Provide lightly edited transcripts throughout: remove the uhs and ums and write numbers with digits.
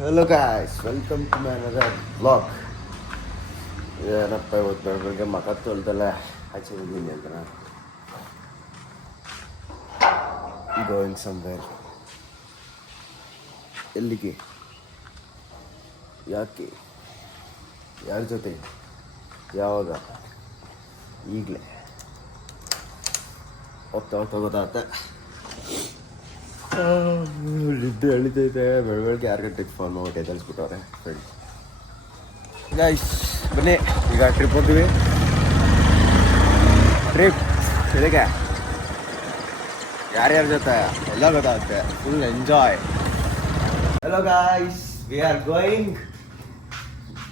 Hello guys, welcome to my another blog. ಏನಪ್ಪ ಇವತ್ತು ಬೆಳಗ್ಗೆ ಮಕ ತೊಳ್ದಲ್ಲ ಆಚೆ ಹೋಗಿದ್ದೀನಿ ಅಂತ ನಾನು ಗೋಯಿಂಗ್ ಸಮ್ವೇರ್. ಎಲ್ಲಿಗೆ, ಯಾಕೆ, ಯಾರ ಜೊತೆ, ಯಾವಾಗ, ಈಗಲೇ ಹೋಗ್ತಾ ಗೊತ್ತಾಗತ್ತೆ. ನಿದ್ದೆ ಎಳಿತೈತೆ. ಬೆಳಗ್ಗೆ 6 ಗಂಟೆಗೆ ಫೋನ್ ಮಾಡಿ ಎದಲ್ಸ್ಬಿಟ್ಟವ್ರೆ ಫ್ರೆಂಡ್. ಗೈಸ್ ಬನ್ನಿ, ಈಗ ಟ್ರಿಪ್ ಹೋಗ್ತೀವಿ. ಟ್ರಿಪ್ ಇದಕ್ಕೆ ಯಾರ್ಯಾರ ಜೊತೆ ಎಲ್ಲ ಗೊತ್ತಾಗುತ್ತೆ. Full enjoy. Hello guys, we are going.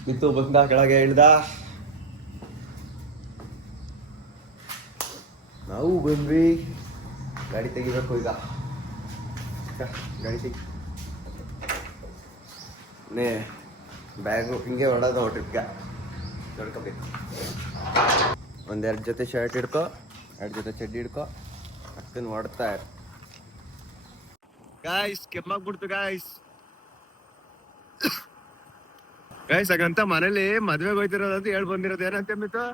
ನಿಂತು ಬಂದ ಕೆಳಗೆ ಇಳ್ದ, ನಾವು ಬಂದ್ವಿ. ಗಾಡಿ ತೆಗಿಬೇಕು ಈಗ. ಗಾಡಿ ತೆಗಿ. ಬ್ಯಾಗು ಹಿಂಗೆ ಹೊಡೋದು ಟ್ರಿಪ್ಗೆ ನೋಡ್ಕೋಬೇಕು. 1-2 ಜೊತೆ ಶರ್ಟ್ ಹಿಡ್ಕೊ, 2 ಜೊತೆ ಚಡ್ಡಿ ಹಿಡ್ಕೊ, ಅಷ್ಟನ್ನು ಹೊಡ್ತಾ ಇರು. ಗಾಯ್ಸ್ ಕೆಮ್ಮಾಗ್ಬಿಡ್ತು ಗಾಯ್ಸ್. ಹಾಗಂತ ಮನೇಲಿ ಮದ್ವೆಗೆ ಹೋಯ್ತಿರೋದಂತ ಹೇಳ್ ಬಂದಿರೋದು. ಏನಂತ ಮಿತ್ತು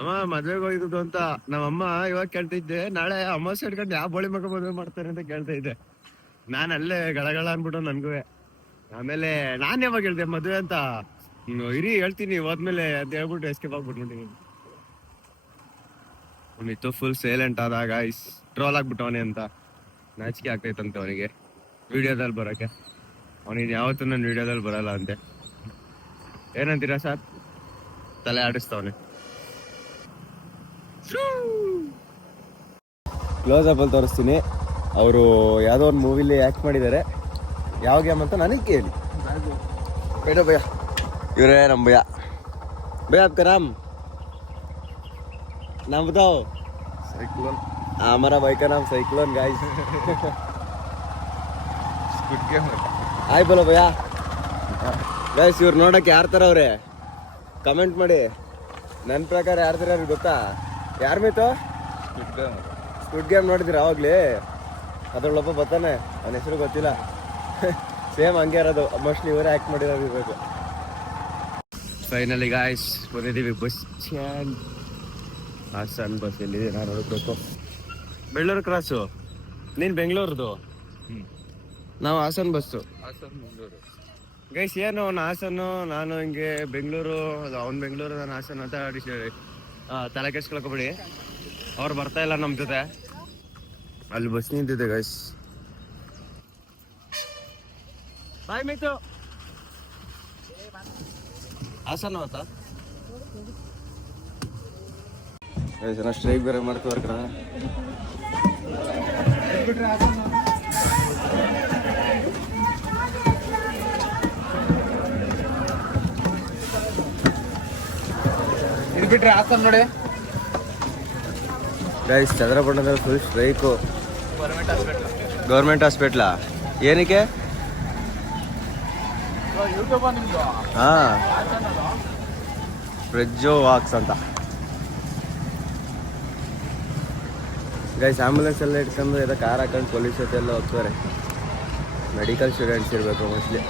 ಅಮ್ಮ ಮದ್ವೆಗೆ ಹೋಯ್ತದ್ದು ಅಂತ ನಮ್ಮಮ್ಮ ಇವಾಗ ಕೇಳ್ತಿದ್ದೆ. ನಾಳೆ ಅಮಾವಾಸ್ಯೆ ಹಿಡ್ಕೊಂಡು ಯಾವ ಬೋಳಿ ಮಗ ಮದ್ವೆ ಮಾಡ್ತಾರೆ ಅಂತ ಕೇಳ್ತಾ ಇದ್ದೆ. ನಾನು ಅಲ್ಲೇ ಗಳಗಳ ಅನ್ಬಿಟ್ಟು ನನ್ಗೂ. ಆಮೇಲೆ ನಾನ್ ಯಾವಾಗ ಹೇಳ್ದೆ ಮದ್ವೆ ಅಂತ, ಇರಿ ಹೇಳ್ತೀನಿ ಹೋದ್ಮೇಲೆ ಅಂತ ಹೇಳ್ಬಿಟ್ಟು ಎಸ್ಕೇಪ್ ಆಗ್ಬಿಟ್ಬಿಟ್ಟಿನಿ. ಅವನಿತ್ತು ಫುಲ್ ಸೈಲೆಂಟ್ ಆದ ಗಾಯ್ಸ್. ಟ್ರೋಲ್ ಆಗ್ಬಿಟ್ಟವನೆ ಅಂತ ನಾಚಿಕೆ ಆಗ್ತೈತಂತೆ ಅವನಿಗೆ ವಿಡಿಯೋದಲ್ಲಿ ಬರೋಕೆ. ಅವನಿಗೆ ಯಾವತ್ತೂ ನನ್ನ ವಿಡಿಯೋದಲ್ಲಿ ಬರಲ್ಲ ಅಂತೆ. ಏನಂತೀರಾ ಸರ್? ತಲೆ ಆಡಿಸ್ತವನೆ. ಕ್ಲೋಸ್ ಅಪ್ ಅಲ್ಲಿ ತೋರಿಸ್ತೀನಿ. ಅವರು ಯಾವುದೋ ಒಂದು ಮೂವಿಲಿ ಆ್ಯಕ್ಟ್ ಮಾಡಿದ್ದಾರೆ. ಯಾವ ಗೇಮ್ ಅಂತ ನನಗೆ ಕೇಳಿ. ಬೇಡ ಭಯ, ಇವರೇ ನಮ್ಮ ಭಯ. ಭಯ आपका नाम बताओ. साइक्लोन. हमारा भाई का नाम साइक्लोन गाइस. स्क्विड गेम हाय बोलो भैया. गाइस ಇವ್ರು ನೋಡಕ್ಕೆ ಯಾರ ಥರ ಅವ್ರೆ ಕಮೆಂಟ್ ಮಾಡಿ. ನನ್ನ ಪ್ರಕಾರ ಯಾರ ಥರ ಗೊತ್ತಾ? ಯಾರ ಮೇತು ಸ್ಕ್ವಿಡ್ ಗೇಮ್ ನೋಡಿದಿರ ಅವಾಗ್ಲೇ? ಅದ್ರೊಳೊಬ್ಬ ಬರ್ತಾನೆ, ಅವನ ಹೆಸರು ಗೊತ್ತಿಲ್ಲ. ಸೇಮ್ ಹಂಗೆ ಇರೋದು. ಮೋಸ್ಟ್ಲಿ ಇವರೇ ಆ್ಯಕ್ಟ್ ಮಾಡಿರೋದು ಇರಬೇಕು. ಫೈನಲಿ ಗಾಯ್ಸ್ ಬಂದಿದ್ದೀವಿ ಬಸ್ ಸ್ಟ್ಯಾಂಡ್. ಹಾಸನ್ ಬಸ್ ಎಲ್ಲಿದೆ ನಾನು ನೋಡಬೇಕು. ಬೆಳ್ಳೂರು ಕ್ರಾಸು. ನೀನು ಬೆಂಗಳೂರದು, ನಾವು ಹಾಸನ್ ಬಸ್ಸು. ಗೈಸ್ ಏನು ಅವ್ನು ಹಾಸನ್ನು, ನಾನು ಹಿಂಗೆ ಬೆಂಗಳೂರು. ಅವ್ನು ಬೆಂಗಳೂರು, ನಾನು ಹಾಸನ್ ಅಂತ ತಲೆ ಕೆಡ್ಸ್ಕೊಳಕೋಬೇಡಿ. ಅವ್ರು ಬರ್ತಾ ಇಲ್ಲ ನಮ್ಮ ಜೊತೆ. ಅಲ್ಲಿ ಬಸ್ ನಿಂತಿದೆ ಗೈಸ್. ಬಾಯ್ ಮೇತು ಹಾಸನ್ ಅವತ್ತಾ ಜನ ಸ್ಟ್ರೈಕ್ ಬೇರೆ ಮಾಡ್ಕೋರ್ ಕಣ. ಇದು ಬಿಟ್ರೆ ಹಾಸನ್ ನೋಡಿ ಗೈಸ್. ಚಂದ್ರಪಟ್ಟಣದಲ್ಲಿ ಫುಲ್ ಸ್ಟ್ರೈಕು. ಗೌರ್ಮೆಂಟ್ ಹಾಸ್ಪಿಟ್ಲಾ? ಏನಕ್ಕೆ? ಹಾಂ, ಫ್ರಿಜ್ಜು ವಾಕ್ಸ್ ಅಂತ ಗೈಸ್. ಆಂಬುಲೆನ್ಸ್ ಎಲ್ಲ ಇಟ್ಕೊಂಡು ಎಲ್ಲ ಕಾರ್ ಹಾಕೊಂಡು ಪೊಲೀಸ್ ಜೊತೆ ಎಲ್ಲ ಹೋಗ್ತಾರೆ. ಮೆಡಿಕಲ್ ಸ್ಟೂಡೆಂಟ್ಸ್ ಇರಬೇಕು ಮೋಸ್ಟ್ಲಿ.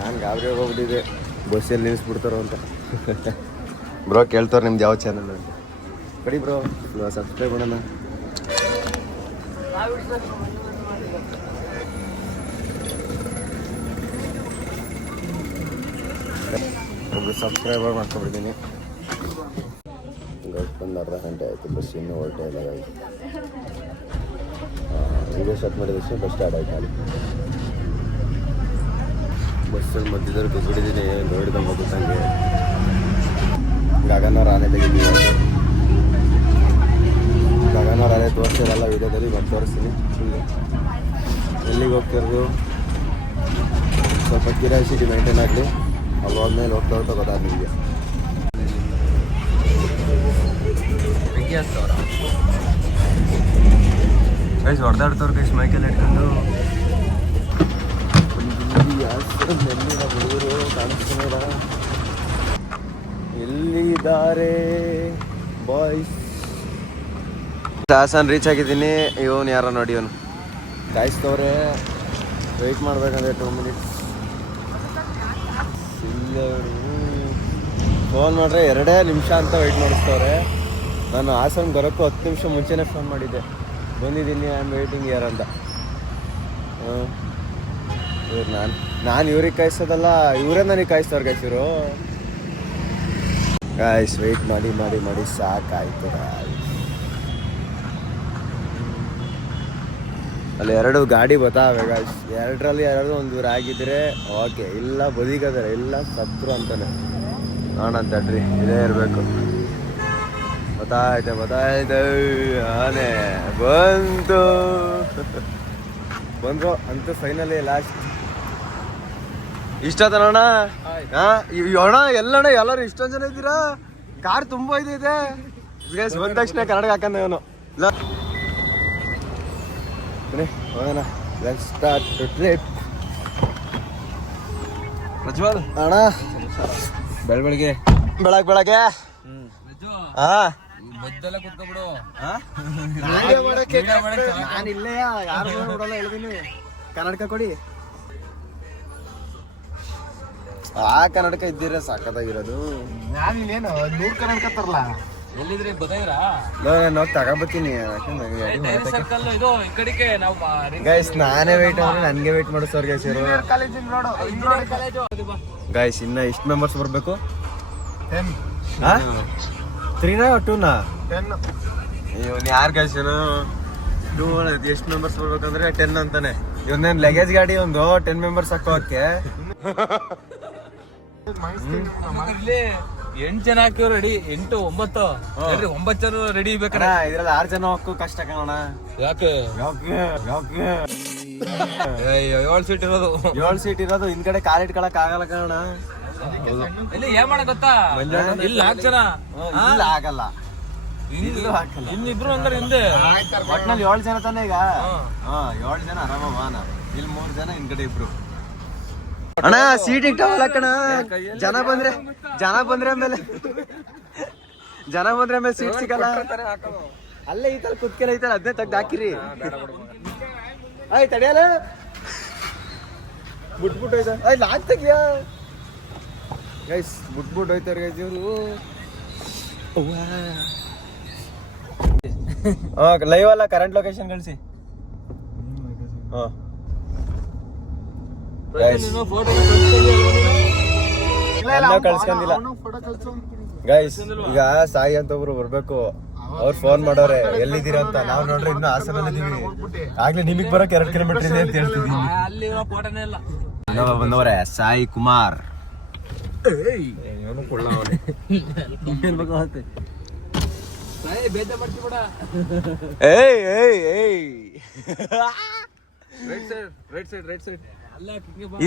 ನಾನು ಗಾಬರಿ ಹೋಗ್ಬಿಟ್ಟಿದ್ದೆ ಬಸ್ಸಲ್ಲಿ ನಿಲ್ಲಿಸ್ಬಿಡ್ತಾರೋ ಅಂತ. ಬ್ರೋ ಕೇಳ್ತಾರೆ ನಿಮ್ದು ಯಾವ ಚಾನಲ್ ಅಂತ. ಕಡಿ ಬ್ರೋ ಸಬ್ಸ್ಕ್ರೈಬ್ ಮಾಡೋಣ. ಒಬ್ಬರು ಸಬ್ಸ್ಕ್ರೈಬರ್ ಮಾಡ್ಕೊಬಿಡ್ತೀನಿ. ಒಂದು ಅರ್ಧ ಗಂಟೆ ಆಯಿತು, ಬಸ್ ಇನ್ನೂ ಹೊರಟೇ ಇಲ್ಲ. ವಿಡಿಯೋ ಸ್ಟಾರ್ಟ್ ಮಾಡಿದಷ್ಟು ಬಸ್ ಸ್ಟಾರ್ಟ್ ಆಯ್ತು. ಅಲ್ಲಿ ಬಸ್ಸಲ್ಲಿ ಮಧ್ಯದಲ್ಲಿ ಕೂತ್ಬಿಟ್ಟಿದ್ದೀನಿ. ನೋಡಿದಂಗೆ ಗೊತ್ತಂಗೆ ಗಗನವ್ರ ಆನೆ ತೆಗಿತೀವಿ. ಗಗನವ್ರ ಆನೆ ತೋರಿಸಿರಲ್ಲ ವಿಡಿಯೋದಲ್ಲಿ, ಮತ್ತೆ ತೋರಿಸ್ತೀನಿ. ಫುಲ್ಲು ಎಲ್ಲಿಗೆ ಹೋಗ್ತಿರೋದು ಸ್ವಲ್ಪ ಕ್ಯೂರಿಯಾಸಿಟಿ ಮೇಂಟೈನ್ ಆಗಲಿ. ಅಲ್ಲಿ ಹೋದ್ಮೇಲೆ ಹೋಗ್ತಾ ಗೊತ್ತಾಗ ನಿಮಗೆ. ಗೈಸ್ ಹೊಡೆದಾಡ್ತವ್ರು ಗೈಸ್ ಮೈಕಲ್ಲಿ ಇಟ್ಕೊಂಡು. ಹುಡುಗರು ಕಾಣಿಸ್ತಾರ. ಎಲ್ಲಿದ್ದಾರೆ ಬಾಯ್ಸ್? ಹಾಸನ್ ರೀಚ್ ಆಗಿದ್ದೀನಿ. ಇವನು ಯಾರೋ ನೋಡಿ, ಇವನು ಕಾಯಿಸ್ತವ್ರೆ. ವೆಯ್ಟ್ ಮಾಡ್ಬೇಕಂದ್ರೆ 2 ಮಿನಿಟ್ಸ್. ಫೋನ್ ಮಾಡ್ರೆ 2 ನಿಮಿಷ ಅಂತ ವೆಯ್ಟ್ ಮಾಡಿಸ್ತವ್ರೆ. ನಾನು ಹಾಸನ ಬರೋಕ್ಕೂ 10 ನಿಮಿಷ ಮುಂಚೆನೇ ಫೋನ್ ಮಾಡಿದ್ದೆ, ಬಂದಿದ್ದೀನಿ, ಐ ಆಮ್ ವೇಟಿಂಗ್ ಇಯರ್ ಅಂತ. ನಾನು ಇವ್ರಿಗೆ ಕಾಯಿಸೋದಲ್ಲ, ಇವರೇ ನನಗೆ ಕಾಯಿಸ್ತವ್ರು ಗೈಸ್. ಇವರು ಗಾಯ್ಸ್ ವೆಯ್ಟ್ ಮಾಡಿ ಮಾಡಿ ಮಾಡಿ ಸಾಕಾಯ್ತು. ಅಲ್ಲಿ 2 ಗಾಡಿ ಬತ್ತಾವೆ ಗಾಯ್ಸ್. 2ರಲ್ಲಿ 2 ಒಂದು ಇವ್ರು ಆಗಿದ್ರೆ ಓಕೆ, ಇಲ್ಲ ಬದಿಗದಾರೆ, ಇಲ್ಲ ಸತ್ರು ಅಂತಾನೆ. ನೋಡೋಣ ತಡ್ರಿ, ಇದೇ ಇರಬೇಕು. ಬತ್ತಾಯ್ತು ಆನೆ ಬಂದ್ರು ಅಂತೂ ಫೈನಲಿ ಲಾಸ್ಟ್. ಇಷ್ಟ ತನೋಣ ಅಣ್ಣ ಎಲ್ಲಣ್ಣ ಎಲ್ಲರೂ ಇಷ್ಟೊಂದು ಜನ ಇದ್ದೀರಾ? ಕಾರ್ ತುಂಬ ಇದೆ ಗೈಸ್. ಬಂದ ತಕ್ಷಣ ಕನ್ನಡ ಹಾಕಂದ ಇವನು. ಹೋಗೋಣ, let's start to trip. Prajwal ಅಣ್ಣ ಬೆಳಗ್ಗೆ ಹಾ ಮದ್ದೆಲ್ಲ ಕುತ್ಕೊಬಿಡು. ನಾನು ಇಲ್ಲೇ ಯಾರು ನೋಡಲ್ಲ, ಹೇಳ್ತೀನಿ ಕನ್ನಡಕ ಕೊಡಿ. ಆ ಕನ್ನಡಕ ಇದ್ದೀರ ಸಾಕತ್ತಾಗಿರೋದು. ನಾನು ಇನ್ನೇನು 100 ಕನ್ನಡಕ ತರಲ್ಲ. ಎಲ್ಲಿದ್ರೆ ಬದೈರಾ? ನಾನು ತಗೊಂಬತ್ತೀನಿ. ಗೈಸ್ ನಾನೇ ವೇಟ್ ಅಂದ್ರೆ ನನಗೆ ವೇಟ್ ಮಾಡಿಸೋರ್ ಗೈಸ್. ಗೈಸ್ ಇನ್ನ ಎಷ್ಟು ಮೆಂಬರ್ಸ್ ಬರಬೇಕು? 3ನಾ 2ನಾ? 10. ಇವನ್ ಯಾರು ಗೈಸ್? ಎಷ್ಟು ಮೆಂಬರ್ಸ್ ಬರ್ಬೇಕಂದ್ರೆ 10 ಅಂತಾನೆ. ಇವನ್ನೇನು ಲಗೇಜ್ ಗಾಡಿ ಒಂದು 10 ಮೆಂಬರ್ಸ್ ಹಾಕೋಕೆ 8 ಜನ ಹಾಕಿವ್ ರೆಡಿ. 8 9 9 ಜನ ರೆಡಿ ಬೇಕಾರೆ. ಇದ್ರಲ್ಲಿ 6 ಜನ ಹಾಕೋ ಕಷ್ಟ ಕಾಣೋಣ. ಯಾಕೆ 7 ಸೀಟ್ ಇರೋದು. 7 ಸೀಟ್ ಇರೋದು ಹಿಂದ್ಗಡೆ ಕಾಲ್ ಇಟ್ಕೊಳಕ್ ಆಗಲ್ಲ ಕಾರಣ. ಇಲ್ಲಿ ಏನ್ ಮಾಡ ಗೊತ್ತಾ, ಇಲ್ಲಿ 4 ಜನ ಇಲ್ಲ ಆಗಲ್ಲ, ಇನ್ನಿಬ್ರು ಅಂದ್ರೆ ಹಿಂದೆ. ಒಟ್ನಲ್ಲಿ 7 ಜನ ತಾನೆ ಈಗ. 7 ಜನ ಆರಾಮ ಮಾನ. ಇಲ್ಲಿ 3 ಜನ ಹಿಂದ್ಗಡೆ ಇಬ್ರು. ಅಣ್ಣ ಸೀಟ್ ಇಟ್ಟವಲ್ಲ ಕಣ. ಜನ ಬಂದ್ರೆ ಆಮೇಲೆ ಸೀಟ್ ಸಿಗಲ್ಲ. ಅಲ್ಲೇ ಐತಲ್ಲ ಕುತ್ಕೆಲ್ಲ ಐತಲ್ಲ, ಅದನ್ನೇ ತೆಗ್ದು ಹಾಕಿರಿ. ಆಯ್ತು ತಡಿಯಲ್ಲ ಬಿಟ್ಬಿಟ್ಟು ಹೋಯ್ತ. ಆಯ್ತು ಲಾಕ್ ತೆಗಿಯ ಗೈಸ್. ಬಿಟ್ಬಿಟ್ಟು ಹೋಯ್ತಾರೆ ಗೈಸ್ ಇವರು. ಲೈವ್ ಅಲ್ಲ, ಕರೆಂಟ್ ಲೊಕೇಶನ್ ಕಳಿಸಿ. ಕಳ್ಸ್ಕೊಂಡಿಲ್ಲ ಗೈಸ್. ಈಗ ಸಾಯಿ ಅಂತ ಒಬ್ರು ಬರ್ಬೇಕು, ಅವ್ರು ಫೋನ್ ಮಾಡೋರೆ ಎಲ್ಲಿದ್ದೀರ ಅಂತ. ನಾವ್ ನೋಡ್ರಿ ಇನ್ನು ಹಾಸನಲ್ಲಿ ಇದೀವಿ. ಆಗ್ಲೇ ನಿಮಗ್ ಬರೋಕೆ 2 ಕಿಲೋಮೀಟರ್ ಇದೆ ಅಂತ ಹೇಳ್ತಿದೀನಿ. ಬಂದವ್ರೆ ಸಾಯಿ ಕುಮಾರ್.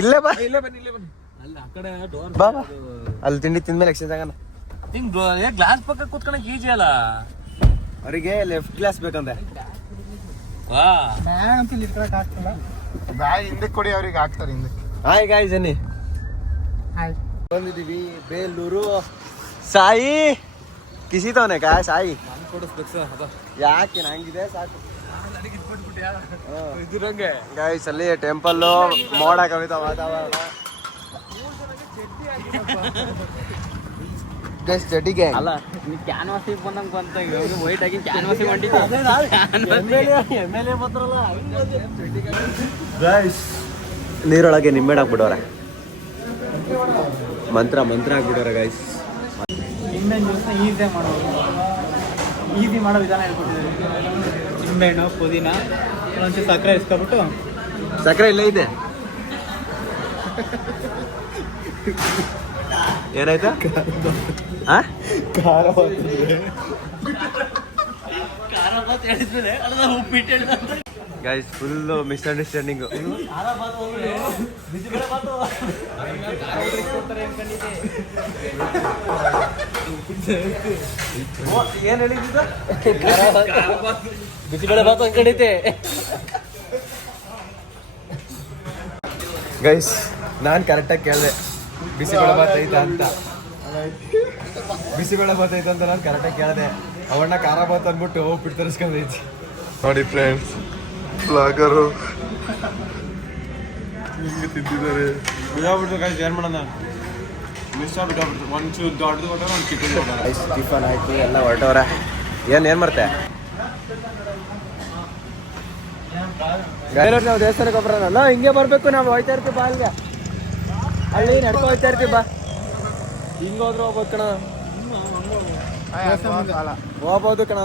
ಇಲ್ಲೇ ಬಾ, ಅಲ್ಲಿ ತಿಂಡಿ ತಿಂದ್ಮೇಲೆ ಎಕ್ಸ್ಚೇಂಜ್ ಆಗೋಣ. ಗ್ಲಾಸ್ ಪಕ್ಕ ಕುತ್ಕೊಳಕ್ ಈಜಿ ಅಲ್ಲ. ಅವರಿಗೆ ಲೆಫ್ಟ್ ಗ್ಲಾಸ್ ಬೇಕಂದ್ರೆ ಹಿಂದೆ ಕೊಡಿ, ಅವ್ರಿಗೆ ಹಾಕ್ತಾರೆ ಹಿಂದೆ. ಹಾಯ್ ಗಾಯ್ಸ್, ಬನ್ನಿ. ಬಂದಿದೀವಿ ಬೇಲೂರು. ಸಾಯಿ ಕಿಸಿ ತವನೆ ಕಾ ಸಾಯಿ ಯಾಕೆ ನಂಗಿದೆ ಸಾಕು. ಗೈಸ್ ಅಲ್ಲಿ ಟೆಂಪಲ್ ಮೋಡ ಕವಿತ ವಾತಾವರಣ. ಗೈಸ್ ಜಡ್ಡಿಗೆ ಅಲ್ಲ, ನೀ ಕ್ಯಾನ್ವಾಸಿಗೆ ಬಂದಂಗೆ ಬಂತ. ವೈಟ್ ಆಗಿ ಕ್ಯಾನ್ವಾಸಿಗೆ ಗೈಸ್ ನೀರೊಳಗೆ ನಿಂಬೆಹಣ್ಣು ಹಾಕ್ಬಿಡೋರೆ. ಮಂತ್ರ ಹಾಕ್ಬಿಡೋರೆ ಗೈಸ್. ನಿಂಬೆಹಣ್ಣು ಜ್ಯೂಸ್ನ ಈಸಿ ಮಾಡೋ ವಿಧಾನ ಹೇಳ್ಕೊಟ್ಟಿದ್ದೀವಿ. ನಿಂಬೆಹಣ್ಣು, ಪುದೀನ, ಒಂಚೂರು ಸಕ್ಕರೆ ಇಸ್ಕೊಬಿಟ್ಟು. ಸಕ್ಕರೆ ಇಲ್ಲೇ ಇದೆ. ಏನಾಯ್ತಾ? Guys full misunderstanding. ಏನ್ ಹೇಳಿದ್ದ? ಬಿಸಿಬೇಳೆ ಬಾತ್ ಅನ್ಕೊಂಡಿದ್ದೆ. ಗೈಸ್ ನಾನು ಕರೆಕ್ಟಾಗಿ ಕೇಳಿದೆ ಬಿಸಿಬೇಳೆ ಬಾತ್ ಐತಾ ಅಂತ. ಬಿಸಿಬೇಳೆ ಬಾತ್ ಐತೆ ಅಂತ ನಾನು ಕರೆಕ್ಟಾಗಿ ಕೇಳಿದೆ. ಅವಣ್ಣ ಖಾರ ಬಾತ್ ಅಂದ್ಬಿಟ್ಟು ಉಪ್ಪಿಟ್ಟು ತರಿಸ್ಕೊಂಡೈತಿ. ನೋಡಿ ಫ್ರೆಂಡ್ಸ್, ಬ್ಲಾಗರು ಹಿಂಗೆ ತಿಂತಿದ್ದಾರೆ. ಬಿಡಾಬಿಡ್ತು ಗಾಯ್ಸ್, ಏನು ಮಾಡೋಣ, ಮಿಸ್ ಆಗ್ಬಿಟ್ಟು ಒಂಚೂರು ದೊಡ್ಡದು ಕೊಟ್ಟಾರ, ಒಂದು ಚಿಕ್ಕದು ಕೊಟ್ಟಾರ. ಟಿಫನ್ ಆಯ್ತು, ಎಲ್ಲ ಹೊರಟವ್ರೆ. ಏನು ಮಾಡ್ತೆ ನಾವು ದೇವಸ್ಥಾನಕ್ಕೆ ಒಬ್ಬರಲ್ಲ ಹಿಂಗೆ ಬರ್ಬೇಕು. ನಾವು ಹೋಯ್ತಾ ಇರ್ತೀವಿ ಬಾ, ಅಲ್ಲಿಗೆ ಅಲ್ಲಿ ನಡ್ಕೊ ಹೋಯ್ತಾ ಇರ್ತೀವಿ ಬಾ. ಹಿಂಗೆ ಹೋದ್ರೆ ಹೋಗ್ಬೋದು ಕಣ, ಹೋಗ್ಬೋದು ಕಣ.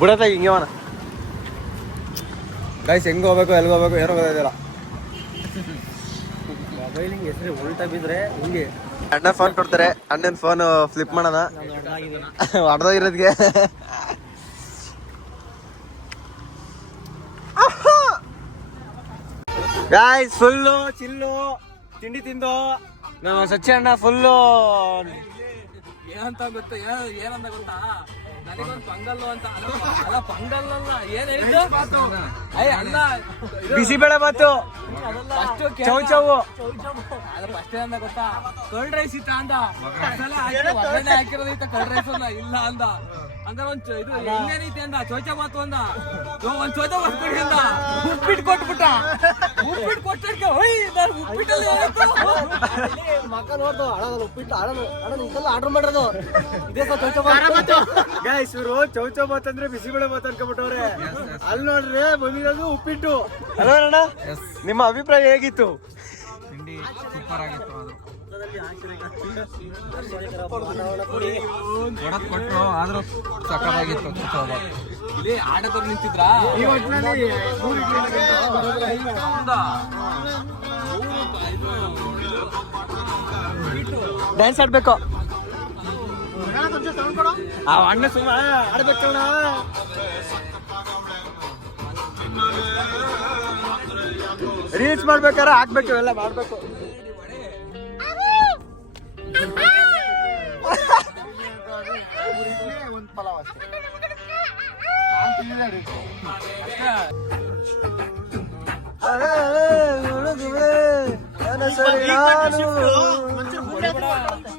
ಬಿಡತ್ತ ಹಿಂಗೆ ಅವನ ಗೈಸ್, ಹೆಂಗೆ ಹೋಗ್ಬೇಕು ಎಲ್ಲಿಗೆ ಹೋಗ್ಬೇಕು ಏನೋ ಗೊತ್ತಿಲ್ಲ. ಮೊಬೈಲ್ ಹಿಂಗೆ ಹೆಸರು ಉಲ್ಟಾ ಬಿದ್ರೆ ಹಿಂಗೆ. ಅಣ್ಣ ಫೋನ್ ಕೊಡ್ತಾರೆ, ಅಣ್ಣನ ಫೋನ್ ಫ್ಲಿಪ್ ಮಾಡೋಣ ಹೊಡೆದೋಗಿರೋದ್ಗೆ. ಗಾಯ್ಸ್ ಫುಲ್ಲು ಚಿಲ್ಲು ತಿಂಡಿ ತಿಂದು ನಮ್ಮ ಸಚ್ಚಿ ಅಣ್ಣ ಫುಲ್ಲು ಏನಂತ ಗೊತ್ತಾ, ಏನಂತ ಗೊತ್ತಾ, ನನಗೊಂದು ಪಂಗಲ್ಲು ಅಂತ. ಅಲ್ಲ ಪಂಗಲ್ ಅಲ್ಲ, ಏನ್ ಹೇಳಿದ್ದು, ಅಲ್ಲ ಬಿಸಿಬೇಳೆ ಬಾತು, ಚೌ ಚೌ. ಅದು ಫಸ್ಟ್ ಏನಂದ ಗೊತ್ತಾ, ಕರ್ಡ್ ರೈಸ್ ಇತ್ತ ಅಂದ. ಮಸಾಲೆ ಹಾಕಿ ಹಾಕಿರೋದೈತ, ಕರ್ಡ್ ರೈಸ್ ಅಲ್ಲ ಇಲ್ಲ ಅಂದ. ಅಂದ್ರೆ ಒಂದ್ ಇದು ಇನ್ನೇನೈತೆ ಅಂದ, ಚೌಚ ಬಾತು ಅಂದ. ಒಂದ್ ಚೌಚ ಬಾತ್ ಕೊಡಿ ಅಂದ. ಉಪ್ಪಿಟ್ಟು ಕೊಟ್ಬಿಟ್ಟ. ಉಪ್ಪಿಟ್ಟು ಕೊಟ್ಟಿದ್ಕೆ ಉಪ್ಪಿಟ್ಟಲ್ಲಿ ಮಕ್ಕ ನೋಡ್ದು ಅಣ್ಣ ಉಪ್ಪಿಟ್ಟು ಅಣ್ಣ ಇದೆಲ್ಲ ಆರ್ಡರ್ ಮಾಡಿರೋದು ಇದೇ ಸರ್ ಚೌಚ ಬಾತ್. ಗೈಸ್ ಇವರು ಚೌಚ ಬಾತ್ ಅಂದ್ರೆ ಬಿಸಿಬೇಳೆ ಬಾತ್ ಅನ್ಕೊಂಡ್ಬಿಟ್ಟವ್ರೆ. ಅಲ್ಲಿ ನೋಡ್ರಿ ಬಂದಿರೋದು ಉಪ್ಪಿಟ್ಟು. ಅಲ್ವಾ ಅಣ್ಣ, ನಿಮ್ಮ ಅಭಿಪ್ರಾಯ ಹೇಗಿತ್ತು? ತಿಂಡಿ ಸೂಪರ್ ಆಗಿತ್ತು. ಅದು ಕೊಟ್ಟರು ಆದ್ರೂ ಸಕ್ಕತ್ತಾಗಿತ್ತು. ಇಲ್ಲಿ ಆಟೋದವ್ರು ನಿಂತಿದ್ರ, ಡ್ಯಾನ್ಸ್ ಆಡ್ಬೇಕು. ಅಣ್ಣ ಸುಮ್ಮ ಆಡ್ಬೇಕಣ್ಣ. ರೀಲ್ಸ್ ಮಾಡ್ಬೇಕಾರೆ ಹಾಕ್ಬೇಕು, ಎಲ್ಲ ಮಾಡ್ಬೇಕು.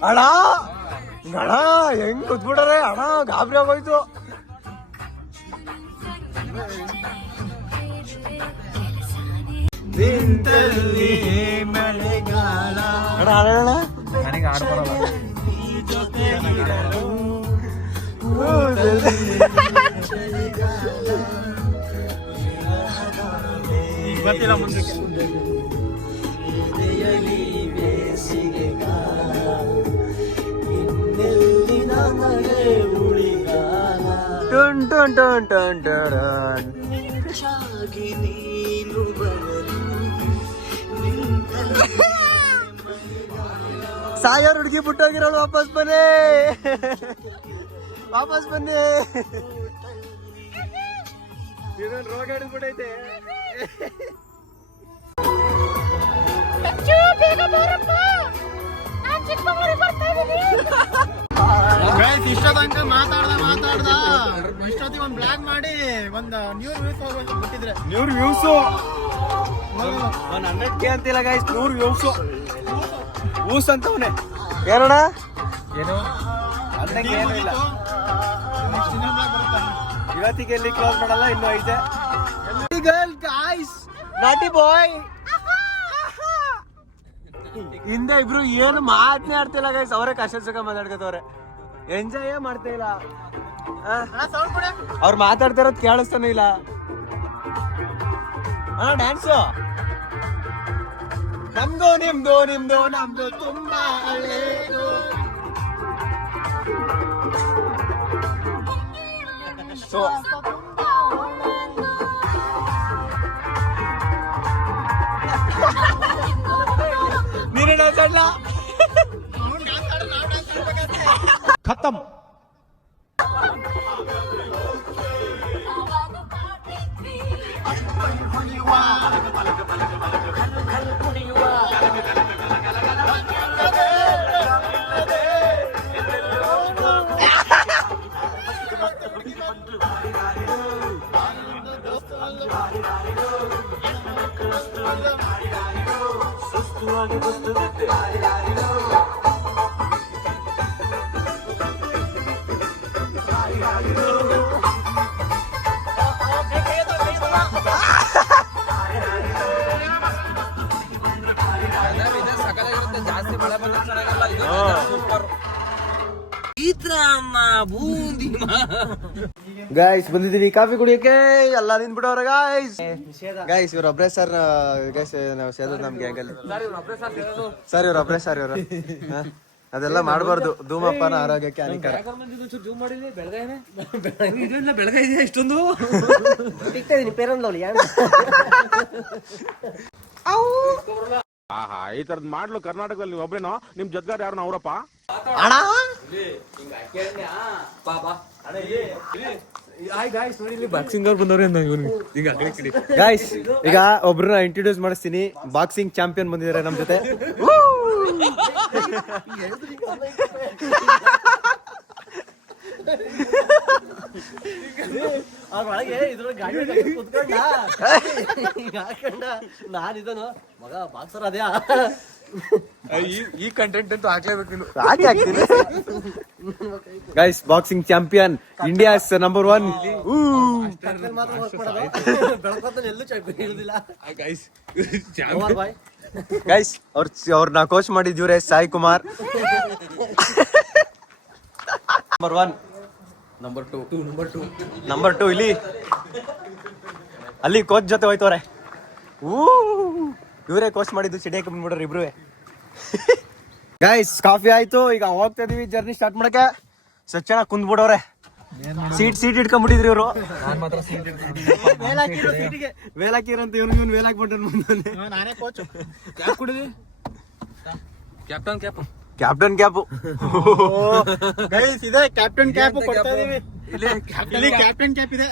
ಅಣ್ಣ ಅಣ್ಣ ಹೆಂಗ್ ಕೂತ್ಬಿಟ್ರೆ ಅಣ್ಣ, ಗಾಬರಿ ಆಗೋಯ್ತು. ಅಣ್ಣ ನನಗೆ ಆಡ್ ಬರಲ್ಲ. ಗೊತ್ತಿಲ್ಲ ಮುಂದಕ್ಕೆ. Ton ton ton ton ton. Sagar ಹುಡುಗಿ ಬಿಟ್ಟೋಗಿರೋಳು, ವಾಪಸ್ ಬನ್ನಿ, ವಾಪಸ್ ಬನ್ನಿ. ಇದೊಂದು ರೋಗ ಹಿಡಿದ್ಬಿಟ್ಟೈತೆ. ಇಷ್ಟ ತನಕ ಮಾತಾಡ್ದ ಇಷ್ಟೊತ್ತಿಗೆ ಒಂದು ಬ್ಲಾಗ್ ಮಾಡಿ ಒಂದು ನ್ಯೂರ್ ವ್ಯೂಸ್ ಬಿಟ್ಟಿದ್ರೆ, 100 ವ್ಯೂಸು 100K ಅಂತಿಲ್ಲ ಗೈಸ್, 100 ವ್ಯೂಸು ಊಸ್ ಅಂತವನೆ. ಏನಣ್ಣ ಏನು ಅಂದಂಗೆ ಏನೂ ಇಲ್ಲ. ಇವತ್ತಿಗೆ ಎಲ್ಲಿ ಕ್ಲೋಸ್ ಮಾಡಲ್ಲ, ಇನ್ನೂ ಐತೆ. ನಾಟಿ ಬಾಯ್ ಹಿಂದೆ ಇಬ್ರು ಏನು ಮಾತನೇ ಆಡ್ತಿಲ್ಲ ಗೈಸ್, ಅವರೇ ಕಷ್ಟ ಸುಖ ಮಾತಾಡ್ಕೊತವ್ರೆ, ಎಂಜಾಯೇ ಮಾಡ್ತಾ ಇಲ್ಲ. ಅವ್ರು ಮಾತಾಡ್ತಿರೋದು ಕೇಳಿಸ್ತಾನೂ ಇಲ್ಲ. ಡ್ಯಾನ್ಸು ನಮ್ದು ನಿಮ್ದು ನಿಮ್ದು ನಮ್ದು ತುಂಬಾ ಹಳೇದು. ಸೊ ನೀನೇ ಡ್ಯಾನ್ಸ್ ಆಡ್ಲಾ? ಖತಮ್. ಸಕಲಾಗಿರುತ್ತೆ, ಜಾಸ್ತಿ ಮಳೆ ಬಂದ್ರೆ ಚೆನ್ನಾಗಲ್ಲ. ಇದು ಸೂಪರ್. ಚಿತ್ರಾನ್ನ ಬೂಂದಿ ಗೈಸ್ ಬಂದಿದ್ದೀವಿ ಕಾಫಿ ಕುಡಿಯಕ್ಕೆ. ಎಲ್ಲ ನಿಂತ್ಬಿಟ್ಟವ್ರೆ ಗೈಸ್. ಗೈಸ್ ಇವ್ರ ಒಬ್ರೇ ಸರ್. ಗೈಸ್ ನಾವು ಸೇದೋದು ನಮ್ ಗ್ಯಾಂಗಲ್ಲಿ. ಸರ್ ಇವ್ರ ಒಬ್ರೇ ಸರ್ ಇವರು. ಅದೆಲ್ಲ ಮಾಡಬಾರ್ದು, ಧೂಮಪಾನ ಆರೋಗ್ಯಕ್ಕೆ ಹಾನಿಕರ. ಬೆಳಗ್ಗೆ ಇದೆ ಇಷ್ಟೊಂದು. ಆಹಾ, ಈ ತರದ್ ಮಾಡ್ಲು ಕರ್ನಾಟಕದಲ್ಲಿ ನೀವು ಒಬ್ರೇನೋ, ನಿಮ್ ಜೊತೆಗಾರ ಯಾರು ಅವರಪ್ಪ? ಬಾಕ್ಸಿಂಗ್ ಅವ್ರು ಬಂದವ್ರೆ ಗೈಸ್ ಈಗ ಒಬ್ರನ್ನ ಇಂಟ್ರೊಡ್ಯೂಸ್ ಮಾಡಿಸ್ತೀನಿ. ಬಾಕ್ಸಿಂಗ್ ಚಾಂಪಿಯನ್ ಬಂದಿದ್ದಾರೆ ನಮ್ ಜೊತೆ. ನಾನಿದನು ಮಗ ಬಾಕ್ಸರ್ ಅದೇ ಈ ಕಂಟೆಂಟ್ ಅಂತೂ ಹಾಕ್ಲೇಬೇಕು ನೀನು. Guys boxing champion India number 1. ಮಾತ್ರ ಬೆಳಕೋತ ಎಲ್ಲೂ ಇರುದಿಲ್ಲ. ಗೈಸ್ ಅವ್ರನ್ನ ಕೋಚ್ ಮಾಡಿದ್ವ್ರೆ ಸಾಯಿ ಕುಮಾರ್. ನಂಬರ್ 2 ಇಲ್ಲಿ ಅಲ್ಲಿ ಕೋಚ್ ಜೊತೆ ಹೋಯ್ತವ್ರೆ. ಇವರೇ ಕೋಚ್ ಮಾಡಿದ್ದು, ಸಿಡಿಯಕ್ಕೆ ಬಂದ್ಬಿಡ್ರಿ ಇಬ್ರು. ಗೈಸ್ ಕಾಫಿ ಆಯ್ತು, ಈಗ ಹೋಗ್ತಾ ಇದೀವಿ ಜರ್ನಿ ಸ್ಟಾರ್ಟ್ ಮಾಡಕ್ಕೆ. ಸಚ್ಚಣ ಕುಂದ್ಬಿಡವ್ರೆ, ಸೀಟ್ ಇಟ್ಕೊಂಡ್ಬಿಟ್ಟಿದ್ರಿ ಇವರು. ವೇಲಾಕಿರಂತ ಇವ್ನು ವೇಲಾಕ್ಬಿಟ್ಟ. ನಾನೇ ಕೋಚ್. ಕ್ಯಾಪ್ ಕುಡಿದಿ. Captain cap. Captain cap. Guys ಇದೆ ಕ್ಯಾಪ್ಟನ್ ಕ್ಯಾಪ್ ಕೊಡ್ತಾ ಇದೀವಿ. ಇಲ್ಲಿ ಕ್ಯಾಪ್ಟನ್ ಕ್ಯಾಪ್ ಇದೆ.